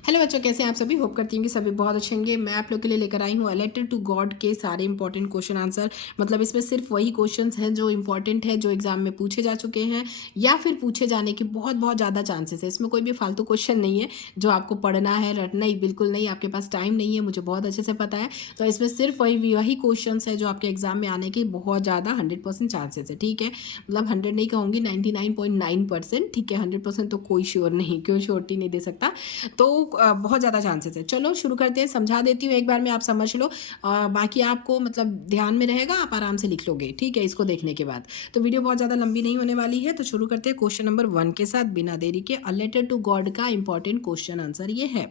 Hello बच्चों, कैसे हैं आप सभी। होप करती हूँ कि सभी बहुत अच्छे होंगे। मैं आप लोग के लिए लेकर आई हूँ अ लेटर टू गॉड के सारे इंपॉर्टेंट क्वेश्चन आंसर। मतलब इसमें सिर्फ वही क्वेश्चंस हैं जो इंपॉर्टेंट है, जो एग्जाम में पूछे जा चुके हैं या फिर पूछे जाने की बहुत बहुत ज़्यादा चांसेस है। इसमें कोई भी फालतू क्वेश्चन नहीं है जो आपको पढ़ना है, रटना ही बिल्कुल नहीं। आपके पास टाइम नहीं है, मुझे बहुत अच्छे से पता है। तो इसमें सिर्फ वही वही क्वेश्चन है जो आपके एग्जाम में आने की बहुत ज़्यादा 100% चांसेस है। ठीक है, मतलब 100 नहीं कहूँगी, 99.9%। ठीक है, 100% तो कोई श्योर नहीं, क्यों श्योरिटी नहीं दे सकता। तो बहुत ज़्यादा चांसेस है। चलो शुरू करते हैं, समझा देती हूँ एक बार में, आप समझ लो। बाकी आपको मतलब ध्यान में रहेगा, आप आराम से लिख लोगे। ठीक है, इसको देखने के बाद तो वीडियो बहुत ज़्यादा लंबी नहीं होने वाली है। तो शुरू करते हैं क्वेश्चन नंबर 1 के साथ बिना देरी के। अ लेटर टू गॉड का इंपॉर्टेंट क्वेश्चन आंसर ये है।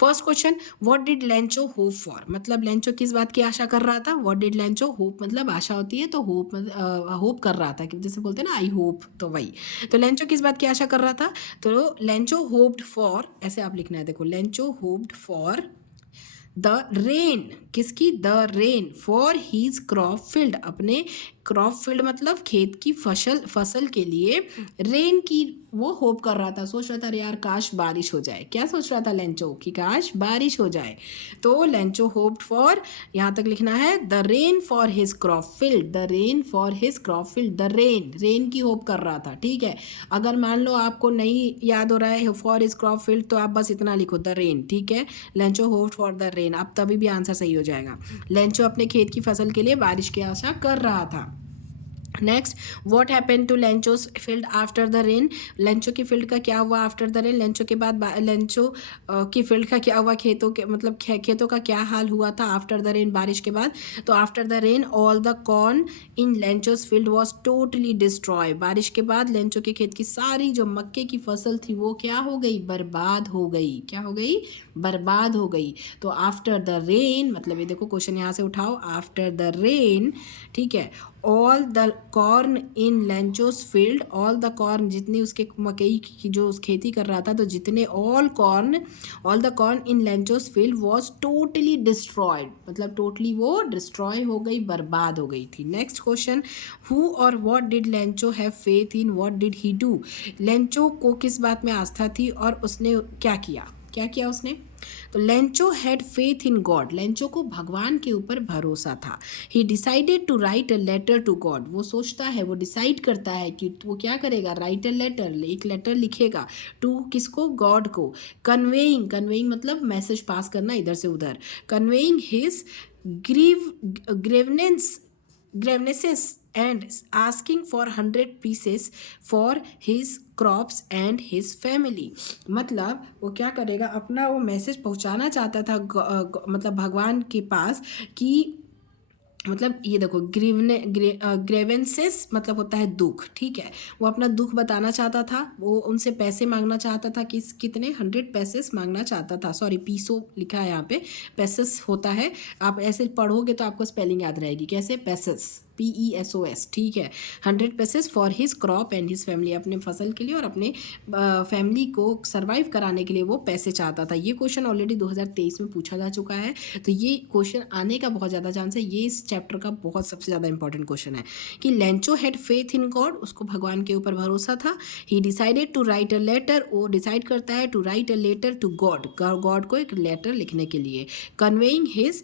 First question, what did Lencho hope for. मतलब लेंचो किस बात की आशा कर रहा था। व्हाट डिड लेंचो होप, मतलब आशा होती है, तो होप होप कर रहा था, कि जैसे बोलते हैं ना आई होप, तो वही। तो लेंचो किस बात की आशा कर रहा था। तो लेंचो होप्ड फॉर, ऐसे आप लिखना है, देखो Lencho hoped for the rain. किसकी, the rain for his crop field, अपने क्रॉप फील्ड मतलब खेत की फसल के लिए रेन की वो होप कर रहा था, सोच रहा था अरे यार काश बारिश हो जाए। क्या सोच रहा था लेंचो, कि काश बारिश हो जाए। तो लेंचो होप्ड फॉर, यहाँ तक लिखना है the rain for his crop field, the rain for his crop field, the rain की होप कर रहा था। ठीक है, अगर मान लो आपको नहीं याद हो रहा है फॉर हिज क्रॉप फील्ड, तो आप बस इतना लिखो द रेन। ठीक है, Lencho hoped for the rain, अब तभी भी आंसर सही हो जाएगा। लेंचो अपने खेत की फसल के लिए बारिश की आशा कर रहा था। Next, what happened to Lencho's field after the rain. Lencho की फील्ड का क्या हुआ आफ्टर द रेन। लेंचो के बाद लेंचो की फील्ड का क्या हुआ, खेतों के मतलब खेतों का क्या हाल हुआ था आफ्टर द रेन, बारिश के बाद। तो after the rain all the corn in Lencho's field was totally destroy. बारिश के बाद लेंचो के खेत की सारी जो मक्के की फसल थी वो क्या हो गई, बर्बाद हो गई। क्या हो गई, बर्बाद हो गई। तो आफ्टर द रेन, मतलब ये देखो क्वेश्चन यहाँ से उठाओ, आफ्टर द रेन। ठीक है, all the corn in Lencho's field, all the corn, जितनी उसके मकई की जो उस खेती कर रहा था, तो जितने all the corn in Lencho's field was totally destroyed, मतलब टोटली वो डिस्ट्रॉय हो गई, बर्बाद हो गई थी। नेक्स्ट क्वेश्चन, हु और what did Lencho have faith in, what did he do. Lencho को किस बात में आस्था थी और उसने क्या किया, क्या किया उसने। तो Lencho had faith in God, Lencho को भगवान के ऊपर भरोसा था। He decided to write a letter to God, वो सोचता है, वो डिसाइड करता है कि वो क्या करेगा, राइट अ लेटर, एक लेटर लिखेगा। टू किसको, गॉड को। कन्वेइंग मतलब मैसेज पास करना इधर से उधर। Conveying his grievances and asking for 100 pieces for his crops and his family। मतलब वो क्या करेगा, अपना वो मैसेज पहुंचाना चाहता था मतलब भगवान के पास, कि मतलब ये देखो ग्रेवेंसेस मतलब होता है दुख। ठीक है, वो अपना दुख बताना चाहता था, वो उनसे पैसे मांगना चाहता था, कितने 100 पैसेस मांगना चाहता था। सॉरी, पीसो लिखा है यहाँ पे, पैसेस होता है। आप ऐसे पढ़ोगे तो आपको स्पेलिंग याद रहेगी, कैसे, पैसेस, PESOS। ठीक है, 100 pesos for his crop and his family, अपने फसल के लिए और अपने फैमिली को सर्वाइव कराने के लिए वो पैसे चाहता था। ये क्वेश्चन ऑलरेडी 2023 में पूछा जा चुका है, तो ये क्वेश्चन आने का बहुत ज़्यादा चांस है। ये इस चैप्टर का बहुत सबसे ज़्यादा इंपॉर्टेंट क्वेश्चन है कि Lencho had faith in God, उसको भगवान के ऊपर भरोसा था। He decided to write a letter, वो डिसाइड करता है to write a letter to God, God को एक लेटर लिखने के लिए। Conveying his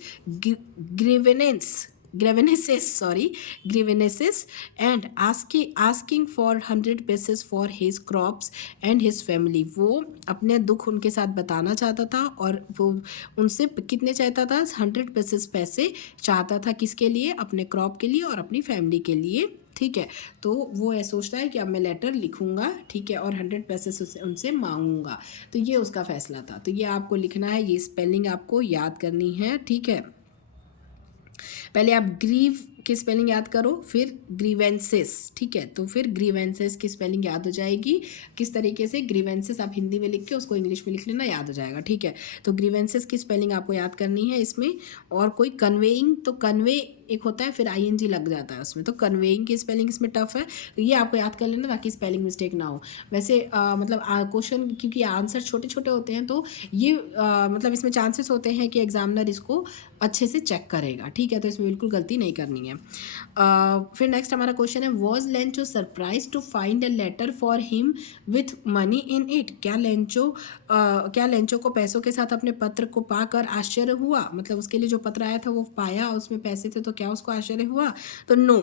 grievances and asking for 100 pieces for his crops and his family, वो अपने दुख उनके साथ बताना चाहता था और वो उनसे कितने चाहता था, 100 pieces पैसे चाहता था, किसके लिए, अपने क्रॉप के लिए और अपनी फैमिली के लिए। ठीक है, तो वो ये सोचता है कि अब मैं लेटर लिखूंगा, ठीक है, और 100 पैसे उनसे मांगूंगा। तो ये उसका फैसला था। तो ये आपको लिखना है, ये स्पेलिंग आपको याद करनी है। ठीक है, पहले आप ग्रीव की स्पेलिंग याद करो, फिर ग्रीवेंसेस। ठीक है, तो फिर ग्रीवेंसेस की स्पेलिंग याद हो जाएगी किस तरीके से। ग्रीवेंसेस आप हिंदी में लिख के उसको इंग्लिश में लिख लेना, याद हो जाएगा। ठीक है, तो ग्रीवेंसेस की स्पेलिंग आपको याद करनी है इसमें। और कोई कन्वेइंग, तो कन्वे एक होता है, फिर ING लग जाता है उसमें, तो कन्वेइंग की स्पेलिंग इसमें टफ है, तो ये आपको याद कर लेना ताकि स्पेलिंग मिस्टेक ना हो। वैसे मतलब क्वेश्चन क्योंकि आंसर छोटे छोटे होते हैं, तो ये मतलब इसमें चांसेस होते हैं कि एग्जामिनर इसको अच्छे से चेक करेगा। ठीक है, तो इसमें बिल्कुल गलती नहीं करनी है। फिर नेक्स्ट हमारा क्वेश्चन है, was Lencho surprise to find a letter for him with money in it? क्या लेंचो को पैसों के साथ अपने पत्र को पाकर आश्चर्य हुआ? मतलब उसके लिए जो पत्र आया था वो पाया, उसमें पैसे थे, तो क्या उसको आश्चर्य हुआ? तो नो,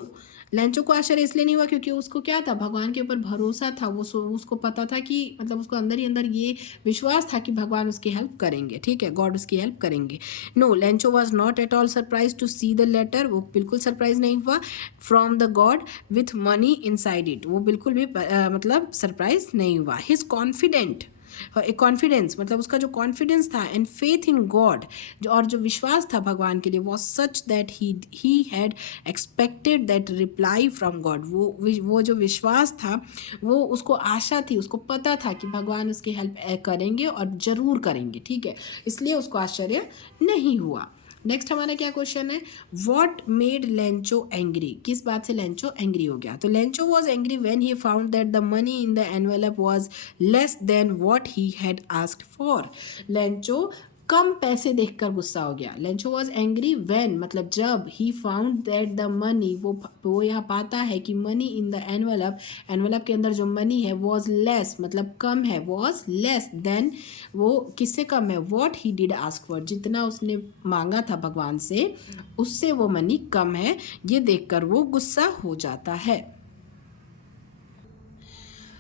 लेंचो को आश्चर्य इसलिए नहीं हुआ क्योंकि उसको क्या था, भगवान के ऊपर भरोसा था। उसको पता था कि मतलब उसको अंदर ही अंदर ये विश्वास था कि भगवान उसकी हेल्प करेंगे, ठीक है, गॉड उसकी हेल्प करेंगे। No, Lencho was not at all surprise to see the letter, वो बिल्कुल सरप्राइज नहीं हुआ from the God with money inside it, वो बिल्कुल भी मतलब सरप्राइज नहीं हुआ। हिज कॉन्फिडेंट, एक कॉन्फिडेंस, मतलब उसका जो कॉन्फिडेंस था एंड फेथ इन गॉड, और जो विश्वास था भगवान के लिए, was such that he had expected that reply from God, वो जो विश्वास था, वो उसको आशा थी, उसको पता था कि भगवान उसकी हेल्प करेंगे और ज़रूर करेंगे, ठीक है, इसलिए उसको आश्चर्य नहीं हुआ। नेक्स्ट हमारा क्या क्वेश्चन है, वॉट मेड लेंचो एंग्री? किस बात से लेंचो एंग्री हो गया? तो Lencho was angry when he found that the money in the envelope was less than what he had asked for. Lencho कम पैसे देखकर गुस्सा हो गया। लेंचो वॉज एंग्री व्हेन, मतलब जब, ही फाउंड दैट द मनी, वो यहाँ पाता है कि मनी इन द एनवेलप के अंदर जो मनी है वॉज लेस, मतलब कम है, वॉज लेस देन, वो किससे कम है, what he did ask for, जितना उसने मांगा था भगवान से उससे वो मनी कम है, ये देखकर वो गुस्सा हो जाता है।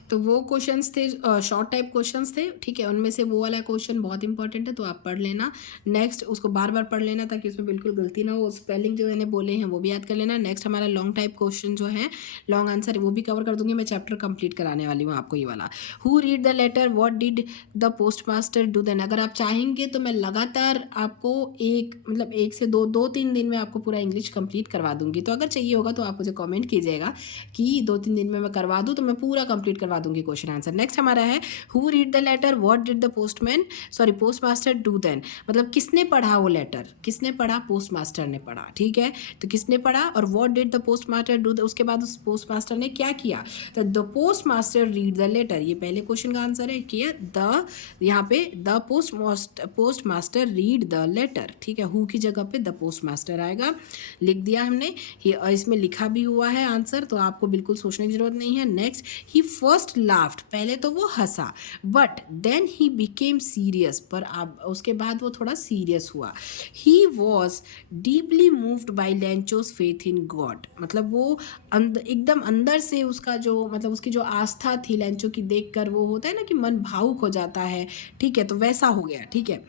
तो वो क्वेश्चंस थे, शॉर्ट टाइप क्वेश्चंस थे, ठीक है, उनमें से वो वाला क्वेश्चन बहुत इंपॉर्टेंट है, तो आप पढ़ लेना। नेक्स्ट उसको बार बार पढ़ लेना ताकि उसमें बिल्कुल गलती ना हो, स्पेलिंग जो मैंने बोले हैं वो भी याद कर लेना। नेक्स्ट हमारा लॉन्ग टाइप क्वेश्चन जो है, लॉन्ग आंसर, वो भी कवर कर दूंगी, मैं चैप्टर कंप्लीट कराने वाली हूँ आपको ये वाला। Who read the letter, what did the postmaster do then? अगर आप चाहेंगे तो मैं लगातार आपको एक से दो तीन दिन में आपको पूरा इंग्लिश कंप्लीट करवा दूंगी, तो अगर चाहिए होगा तो आप मुझे कमेंट कीजिएगा कि 2-3 दिन में मैं करवा दूँ, तो मैं पूरा कंप्लीट करवा दूंगी क्वेश्चन आंसर। नेक्स्ट हमारा है, who read the letter, what did the postmaster do then? मतलब किसने पढ़ा वो लेटर, किसने पढ़ा, पोस्ट मास्टर ने पढ़ा, ठीक है, तो किसने पढ़ा, और what did the postmaster do, उसके बाद उस पोस्ट मास्टर ने क्या किया? तो the postmaster read the letter, ये पहले क्वेश्चन का आंसर है कि यहाँ पे the postmaster read the letter, ठीक है, हु की जगह पे द पोस्ट मास्टर आएगा, लिख दिया हमने, इसमें लिखा भी हुआ है आंसर, तो आपको बिल्कुल सोचने की जरूरत नहीं है। नेक्स्ट, ही फर्स्ट लाफ्ड, पहले तो वो हंसा, but then he became serious, पर अब उसके बाद वो थोड़ा सीरियस हुआ। He was deeply moved by Lencho's faith in god, मतलब वो एकदम अंदर से उसका जो, मतलब उसकी जो आस्था थी लेंचो की देखकर, वो होता है ना कि मन भावुक हो जाता है, ठीक है, तो वैसा हो गया, ठीक है।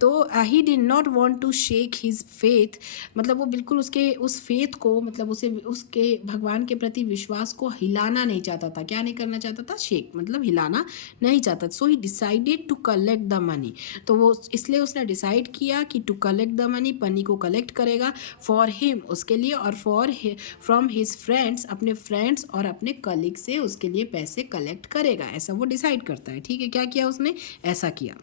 तो he did not want to shake his faith, मतलब वो बिल्कुल उसके उस फेथ को, मतलब उसके भगवान के प्रति विश्वास को हिलाना नहीं चाहता था। क्या नहीं करना चाहता था? शेक, मतलब हिलाना नहीं चाहता। So he decided to collect the money, तो वो इसलिए उसने डिसाइड किया कि to collect the money, money को कलेक्ट करेगा, फॉर हिम, उसके लिए, और फ्रॉम हिज फ्रेंड्स, अपने फ्रेंड्स और अपने कलीग से उसके लिए पैसे कलेक्ट करेगा, ऐसा वो डिसाइड करता है, ठीक है। क्या किया उसने? ऐसा किया।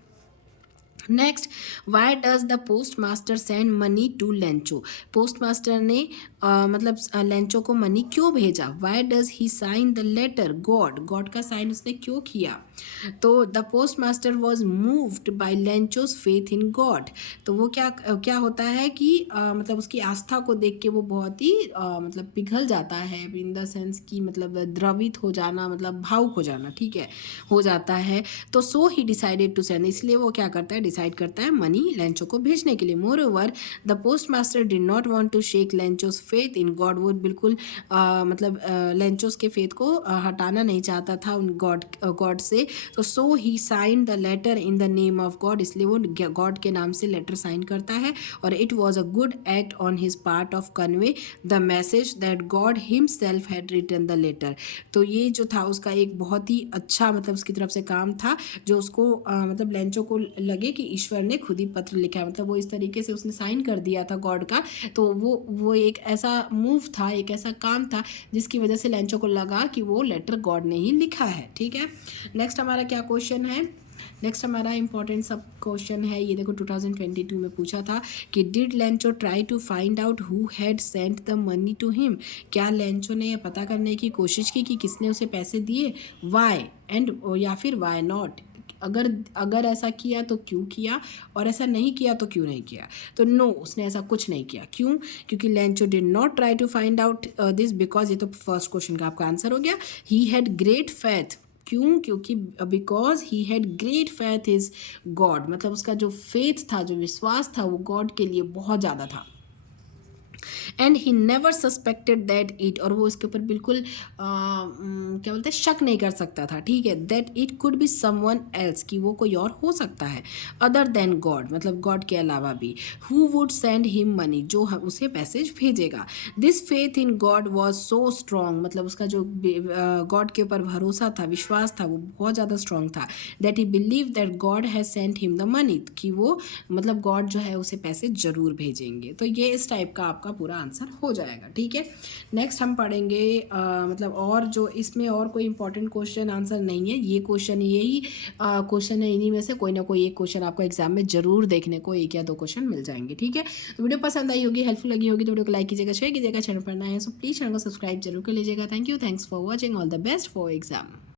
Next, why does the postmaster send money to Lencho? Postmaster ने मतलब लेंचो को मनी क्यों भेजा? Why does he sign the letter? God का साइन उसने क्यों किया? तो the postmaster was moved by Lencho's faith in God, तो वो क्या होता है कि मतलब उसकी आस्था को देख के वो बहुत ही मतलब पिघल जाता है, इन द सेंस कि मतलब द्रवित हो जाना, मतलब भावुक हो जाना, ठीक है, हो जाता है। तो so he decided to send, इसलिए वो क्या करता है, डिसाइड करता है मनी लेंचो को भेजने के लिए। Moreover the postmaster did not want to shake Lencho's faith in God, वो बिल्कुल मतलब लेंचोस के फेथ को हटाना नहीं चाहता था उन गॉड से। तो so he sign the letter in the name of god, इसलिए वो गॉड के नाम से लेटर साइन करता है, और it was a good act on his part of convey the message that God himself had written the letter. तो ये जो था उसका एक बहुत ही अच्छा, मतलब उसकी तरफ से काम था, जो उसको मतलब लेंचो को लगे कि ईश्वर ने खुद ही पत्र लिखा है, मतलब वो इस तरीके से उसने साइन कर दिया था गॉड का। तो वो एक ऐसा मूव था, एक ऐसा काम था जिसकी वजह से लेंचो को लगा कि वो लेटर गॉड ने ही लिखा है, ठीक है। नेक्स्ट हमारा क्या क्वेश्चन है? नेक्स्ट हमारा इंपॉर्टेंट सब क्वेश्चन है, ये देखो 2022 में पूछा था कि did Lencho try to find out who had sent the money to him? क्या लेंचो ने यह पता करने की कोशिश की कि किसने उसे पैसे दिए? वाई एंड, या फिर वाई नॉट, अगर अगर ऐसा किया तो क्यों किया, और ऐसा नहीं किया तो क्यों नहीं किया। तो नो, उसने ऐसा कुछ नहीं किया। क्यों? क्योंकि Lencho did not try to find out this because, ये तो फर्स्ट क्वेश्चन का आपका आंसर हो गया। ही हैड ग्रेट फेथ, क्यों? क्योंकि because he had great faith is God, मतलब उसका जो फेथ था, जो विश्वास था, वो गॉड के लिए बहुत ज़्यादा था। And he never suspected that it, और वो इसके ऊपर बिल्कुल क्या बोलते हैं, शक नहीं कर सकता था, ठीक है। That it could be someone else, कि वो कोई और हो सकता है अदर देन गॉड, मतलब गॉड के अलावा भी। Who would send him money, जो उसे पैसेज भेजेगा। This faith in God was so strong, मतलब उसका जो गॉड के ऊपर भरोसा था, विश्वास था, वो बहुत ज़्यादा स्ट्रॉन्ग था। That he believe that God has sent him the money, कि वो मतलब गॉड जो है उसे पैसे जरूर भेजेंगे। तो ये इस टाइप का आपका पूरा आंसर हो जाएगा, ठीक है। नेक्स्ट हम पढ़ेंगे मतलब और जो इसमें और कोई इंपॉर्टेंट क्वेश्चन आंसर नहीं है, ये क्वेश्चन यही क्वेश्चन है, इन्हीं में से कोई ना कोई एक क्वेश्चन आपको एग्जाम में जरूर देखने को एक या दो क्वेश्चन मिल जाएंगे, ठीक है। तो वीडियो पसंद आई होगी, हेल्पफुल लगी होगी तो वीडियो को लाइक कीजिएगा, शेयर कीजिएगा, चैनल पर नए हैं सो प्लीज चैनल को सब्सक्राइब जरूर कर लीजिएगा। Thank you, thanks for watching, all the best for exam.